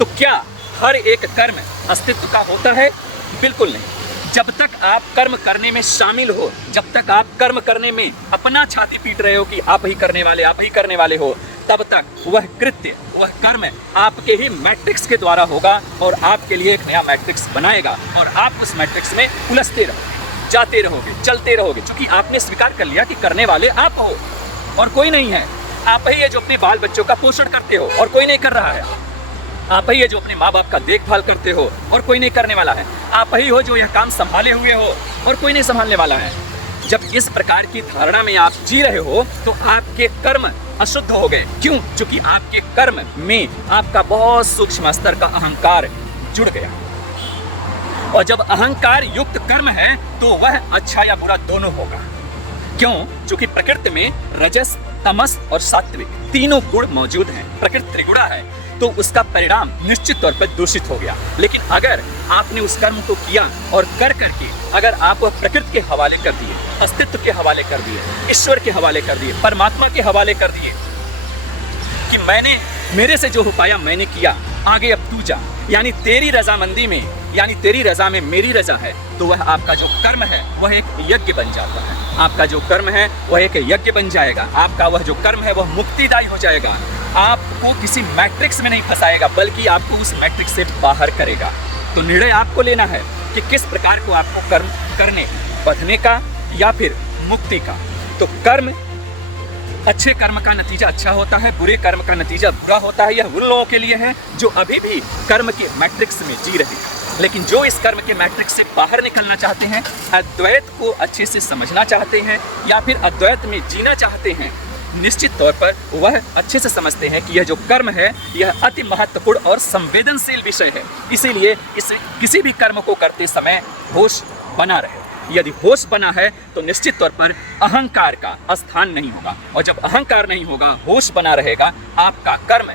तो क्या हर एक कर्म अस्तित्व का होता है? बिल्कुल नहीं। जब तक आप कर्म करने में शामिल हो, जब तक आप कर्म करने में अपना छाती पीट रहे हो कि आप ही करने वाले हो, तब तक वह कृत्य, वह कर्म आपके ही मैट्रिक्स के द्वारा होगा और आपके लिए एक नया मैट्रिक्स बनाएगा और आप उस मैट्रिक्स में उलझते रहोगे, जाते रहोगे, चलते रहोगे, क्योंकि आपने स्वीकार कर लिया कि करने वाले आप हो और कोई नहीं है। आप ही है जो अपने बाल बच्चों का पोषण करते हो और कोई नहीं कर रहा है। आप ही है जो अपने माँ बाप का देखभाल करते हो और कोई नहीं करने वाला है। आप ही हो जो यह काम संभाले हुए हो और कोई नहीं संभालने वाला है। जब इस प्रकार की धारणा में आप जी रहे हो तो आपके कर्म अशुद्ध हो गए। क्यों? क्योंकि आपके कर्म में आपका बहुत सूक्ष्म स्तर का अहंकार जुड़ गया। और जब अहंकार युक्त कर्म है तो वह अच्छा या बुरा दोनों होगा। क्यों? क्योंकि प्रकृति में रजस, तमस और सात्विक तीनों गुण मौजूद हैं। प्रकृति त्रिगुणा है तो उसका परिणाम निश्चित तौर पर दूषित हो गया। लेकिन अगर आपने उस कर्म को किया और कर करके अगर आप प्रकृति के हवाले कर दिए, अस्तित्व के हवाले कर दिए, ईश्वर के हवाले कर दिए, परमात्मा के हवाले कर दिए कि मैंने, मेरे से जो हो पाया मैंने किया, आगे अब तू जा, यानी तेरी रजामंदी में, यानी तेरी रजा में मेरी रजा है, तो वह आपका जो कर्म है वह एक यज्ञ बन जाता है। आपका जो कर्म है वह एक यज्ञ बन जाएगा। आपका वह जो कर्म है वह मुक्तिदायी हो जाएगा। आपको किसी मैट्रिक्स में नहीं फंसाएगा, बल्कि आपको उस मैट्रिक्स से बाहर करेगा। तो निर्णय आपको लेना है कि किस प्रकार को आपको कर्म करने, बंधने का या फिर मुक्ति का। तो कर्म, अच्छे कर्म का नतीजा अच्छा होता है, बुरे कर्म का नतीजा बुरा होता है। यह उन लोगों के लिए है जो अभी भी कर्म के मैट्रिक्स में जी रहे हैं। लेकिन जो इस कर्म के मैट्रिक्स से बाहर निकलना चाहते हैं, अद्वैत को अच्छे से समझना चाहते हैं या फिर अद्वैत में जीना चाहते हैं, निश्चित तौर पर वह अच्छे से समझते हैं कि यह जो कर्म है यह अति महत्वपूर्ण और संवेदनशील विषय है। इसीलिए किसी भी कर्म को करते समय होश बना रहे। यदि होश बना है तो निश्चित तौर पर अहंकार का स्थान नहीं होगा, और जब अहंकार नहीं होगा, होश बना रहेगा, आपका कर्म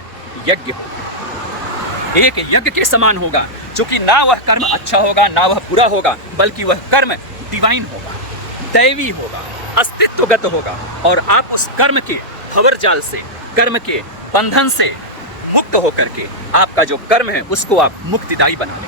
यज्ञ होगा, एक यज्ञ के समान होगा। क्योंकि ना वह कर्म अच्छा होगा ना वह बुरा होगा, बल्कि वह कर्म डिवाइन होगा, दैवी होगा, अस्तित्वगत होगा। और आप उस कर्म के हवर जाल से, कर्म के बंधन से मुक्त होकर के आपका जो कर्म है उसको आप मुक्तिदायी बना